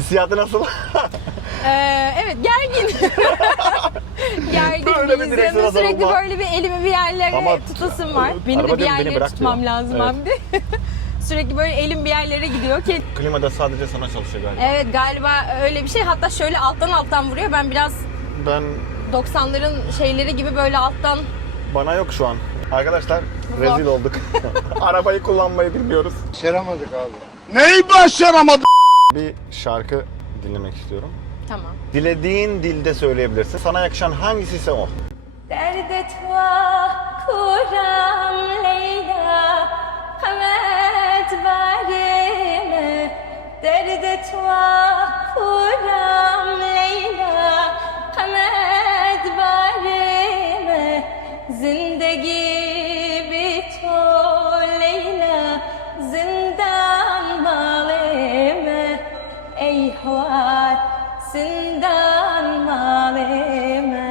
Hissiyatı nasıl? Evet, gergin. Gergin Böyle bir miyiz? direksiyona Yanında sürekli sarılma. böyle bir elimi bir yerlere Ama tutasım var. Benim araba de bir diyor, beni yerlere bırak tutmam diyor. lazım Evet. abi. Sürekli böyle elim bir yerlere gidiyor ki. Klima da sadece sana çalışıyor galiba. Evet, galiba öyle bir şey. Hatta şöyle alttan vuruyor. Ben biraz Ben 90'ların şeyleri gibi böyle alttan. bana yok şu an. Arkadaşlar rezil olduk. Arabayı kullanmayı bilmiyoruz. Başaramadık abi. Neyi başaramadık? Bir şarkı dinlemek istiyorum. Tamam. Dilediğin dilde söyleyebilirsin. Sana yakışan hangisi ise o. Derdet va kuram Leyla Kamet barime Derdet va kuram Leyla Kamet barime Zindagi bito Leyla Zindan malime Ey hvar zindan malime